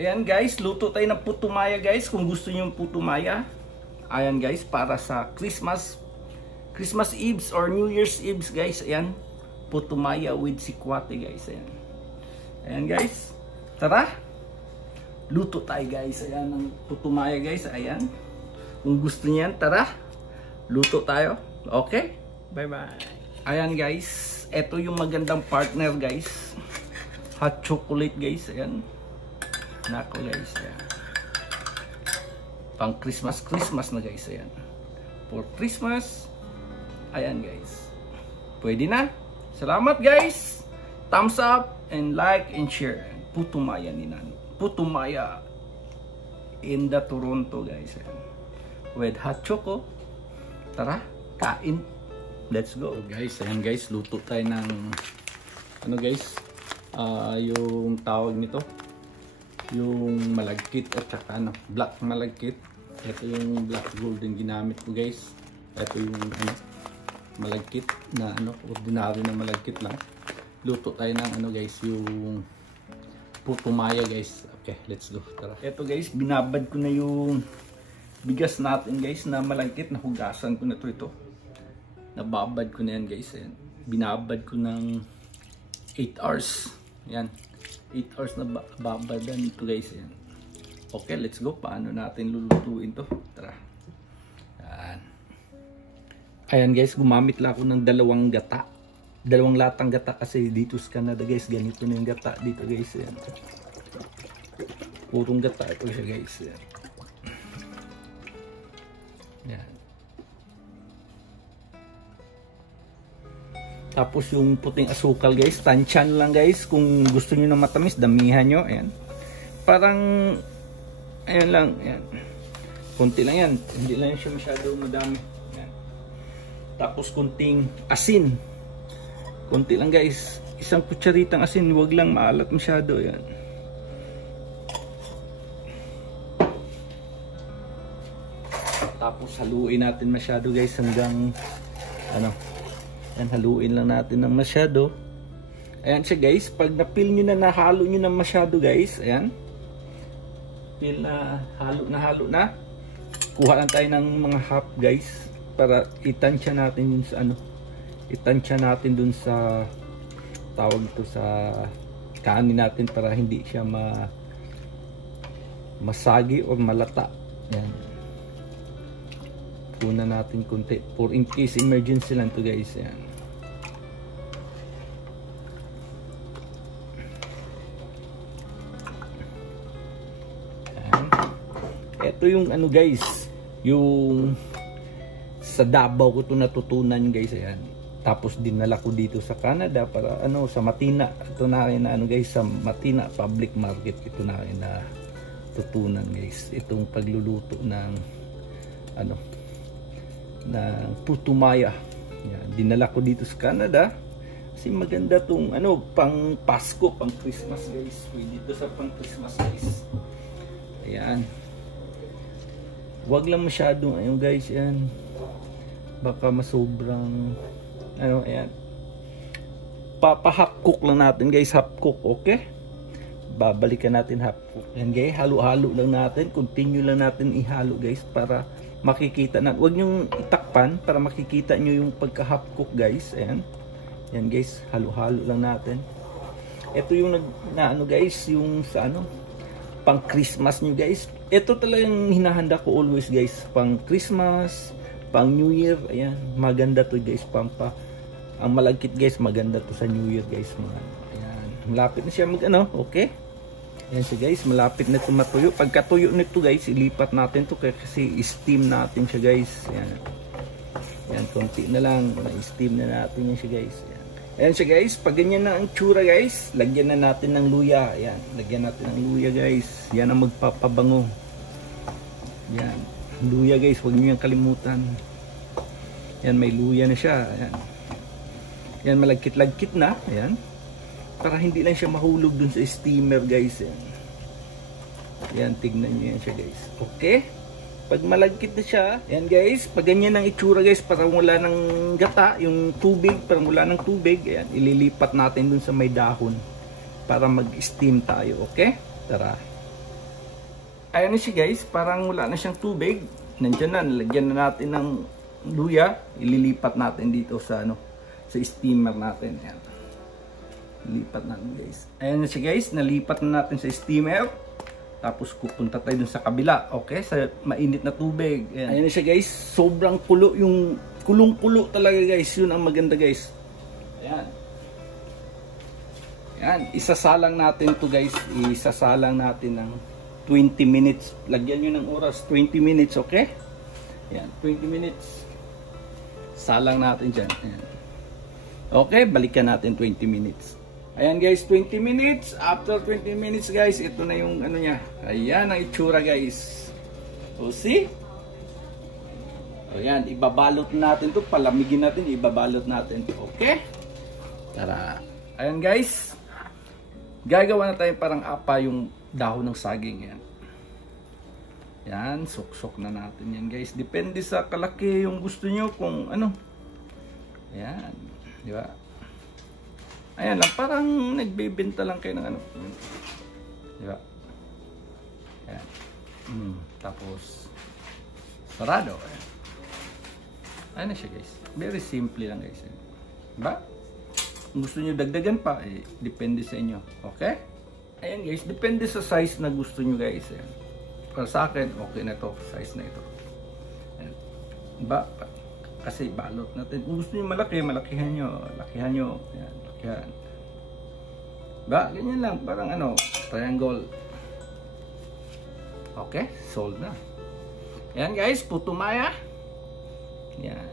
Ayan guys, luto tayo ng puto maya guys. Kung gusto niyo yung puto maya, ayan guys, para sa Christmas Eves or New Year's Eves guys. Ayan, puto maya with sikwate guys. Ayan guys, tara, luto tayo guys. Ayan ng puto maya guys. Ayan, kung gusto niyan, tara, luto tayo. Okay, bye bye. Ayan guys, eto yung magandang partner guys, hot chocolate guys. Ayan, nako guys, ayan. Pang Christmas na guys. Ayan, for Christmas. Ayan guys, pwede na. Salamat guys, thumbs up and like and share. Puto maya ni Nani, puto maya in the Toronto guys. Ayan, with hot choco. Tara, kain. Let's go guys. Ayan guys, luto tayo ng ano guys, yung tawag nito, yung malagkit at saka ano, black malagkit. Ito yung black gold yung ginamit ko guys. Ito yung ano, malagkit na ano, ordinary na malagkit lang. Luto tayo ng ano guys, yung puto maya guys. Okay, let's go. Tara. Ito guys, binabad ko na yung bigas natin guys na malagkit. Nahugasan ko na ito. Nababad ko na yan guys. Ayan, binabad ko ng 8 hours. Ayan, 8 hours na babadan ito guys. Ayan. Okay, let's go. Paano natin lulutuin to? Tara. Ayan. Ayan guys, gumamit lang ako ng dalawang latang gata kasi dito sa Canada guys, ganito na yung gata dito guys. Ayan. Purong gata ito siya guys. Ayan. Ayan. Tapos yung puting asukal guys, tansyan lang guys. Kung gusto niyo na matamis, damihan nyo. Ayan. Parang ayan lang, ayan. Konti lang yan, hindi lang siya masyado madami. Ayan. Tapos kunting asin, konti lang guys, isang kutsaritang asin, huwag lang maalat masyado. Ayan. Tapos haluin natin masyado guys hanggang ano, ayan, haluin lang natin ng masyado. Ayan siya guys, pag napil nyo na, nahalo nyo na masyado guys, ayan, pil na halo na, kuha lang tayo ng mga half guys para itansya natin dun sa ano, itansya natin dun sa tawag ito sa kanin natin para hindi siya masagi or malata. Yan, kuna natin kunti for in case emergency lang to guys. Yan, ito yung ano guys, yung sa Davao ko ito natutunan guys. Ayan, tapos dinala ko dito sa Canada para ano, sa Matina. Ito na rin na ano guys, sa Matina Public Market, ito na rin na tutunan guys, itong pagluluto ng ano, ng puto maya. Ayan, dinala ko dito sa Canada kasi maganda tong ano, pang Pasko, pang Christmas guys. Dito sa pang Christmas guys. Ayan, wag lang masyadong ayun guys. Yan, baka masobrang ano. Ayan, half cook lang natin guys, half cook. Okay, babalikan natin half cook. Yan guys, halo-halo lang natin, continue lang natin ihalo guys para makikita na, wag nyong itakpan para makikita nyo yung pagka half cook guys. Ayan, yan guys, halo-halo lang natin. Ito yung ano guys, yung sa ano, pang Christmas nyo guys. Ito talagang hinahanda ko always guys, pang Christmas, pang New Year. Ayan, maganda to guys, ang malagkit guys, maganda to sa New Year guys. Ayan, malapit na siya mag ano. Okay, ayan siya guys, malapit na ito matuyo. Pagkatuyo nito guys, ilipat natin to kasi steam natin siya guys. Ayan, ayan, konti na lang, na-steam na natin yan siya guys. Ayan siya guys, pag ganyan na ang tsura guys, lagyan na natin ng luya. Ayan, lagyan natin ng luya guys. Yan ang magpapabango. Yan, luya guys, huwag niyo yung kalimutan. Yan, may luya na siya. Ayan, yan, malagkit-lagkit na. Ayan, para hindi lang siya mahulog dun sa steamer guys. Ayan, yan, tignan nyo yan siya guys. Okay, pag malagkit na siya, yan guys, pag ganyan ang itsura guys, parang wala ng gata, yung tubig, parang wala ng tubig. Ayan, ililipat natin dun sa may dahon para mag-steam tayo. Okay, tara. ayan na siya guys, parang wala na siyang tubig. Nandiyan na, nilagyan na natin ng luya. Ililipat natin dito sa ano, sa steamer natin. Ayan. Lipat natin guys. Ayan na siya guys, nalipat na natin sa steamer. Tapos pupunta tayo dun sa kabila, okay? Sa mainit na tubig. Ayan na siya guys, sobrang kulo, yung kulong-kulo talaga guys. Yun ang maganda guys. Ayan. Ayan, isasalang natin to guys. Isasalang natin ng 20 minutes. Lagyan nyo ng oras, 20 minutes, okay? Ayan, 20 minutes. Salang natin dyan. Ayan. Okay, balikan natin 20 minutes. Ayan guys, 20 minutes. After 20 minutes guys, ito na yung ano niya. Ayan ang itsura guys. O see? Ayan, ibabalot natin to. Palamigin natin, ibabalot natin. Okay? Tara. Ayan guys. Gagawa na tayo parang apa yung dahon ng saging. Yan. Yan, sok-sok na natin yan guys. Depende sa kalaki yung gusto nyo kung ano. Ayan. Di ba? Ayan lang, parang nagbebenta lang kayo ng ano. Di ba? Ayan. Tapos, sarado. Ayan. Ayan na siya guys. Very simple lang guys. Diba? Kung gusto nyo dagdagan pa, eh, depende sa inyo. Okay? Ayan guys, depende sa size na gusto nyo guys. Ayan. Para sa akin, okay na to size na ito. Ayan. Diba? Kasi balot natin. Kung gusto nyo malaki, malakihan nyo. Lakihan nyo. Ayan. Yan. Ba, ganyan lang, parang ano, triangle. Okay, solved na. Yan guys, puto maya. Yan.